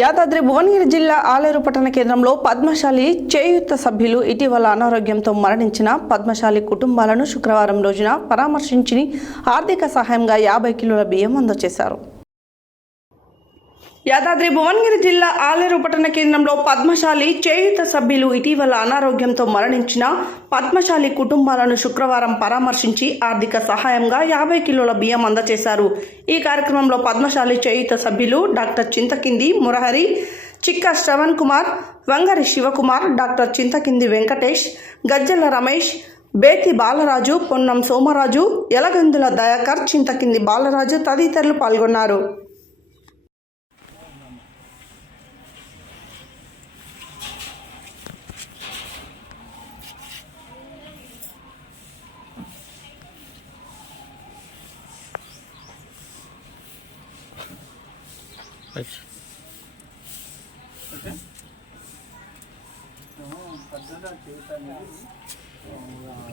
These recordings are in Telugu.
యాదాద్రి భువనగిరి జిల్లా ఆలేరు పట్టణ కేంద్రంలో పద్మశాలి చేయుత సభ్యులు ఇటీవల అనారోగ్యంతో మరణించిన పద్మశాలి కుటుంబాలను శుక్రవారం రోజున పరామర్శించి ఆర్థిక సహాయంగా యాభై కిలోల బియ్యం అందజేశారు. యాదాద్రి భువనగిరి జిల్లా ఆలేరు పట్టణ కేంద్రంలో పద్మశాలి చేయుత సభ్యులు ఇటీవల అనారోగ్యంతో మరణించిన పద్మశాలి కుటుంబాలను శుక్రవారం పరామర్శించి ఆర్థిక సహాయంగా యాభై కిలోల బియ్యం అందజేశారు ఈ కార్యక్రమంలో పద్మశాలి చేయుత సభ్యులు డాక్టర్ చింతకింది మురహరి చిక్క శ్రవణ్ కుమార్ వంగరి శివకుమార్ డాక్టర్ చింతకింది వెంకటేష్ గజ్జల రమేష్ బేతి బాలరాజు పొన్నం సోమరాజు ఎలగందుల దయాకర్ చింతకింది బాలరాజు తదితరులు పాల్గొన్నారు. పద్ధతిగా చేత అనేది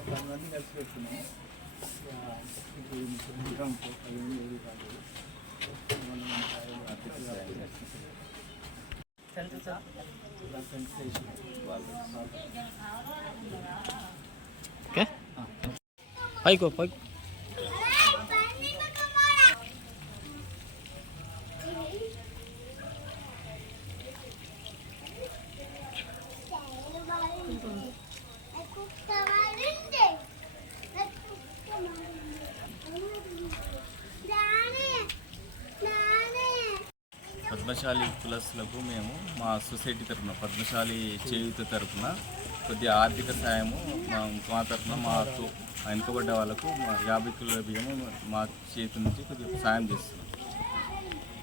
పది మంది కలిసి పెట్టుకున్నాం ఇప్పుడు ఇంకా పదిహేను ఏది కాదు. ఓకే పైకో పైకి పద్మశాలి కులస్తులకు మేము మా సొసైటీ తరఫున పద్మశాలి చేయూత తరఫున కొద్దిగా ఆర్థిక సాయము మా మా తరఫున మాకు వెనుకబడ్డ వాళ్ళకు మా యాభై కిలోల బియ్యము మా చేతి నుంచి కొద్దిగా సాయం చేస్తున్నాం.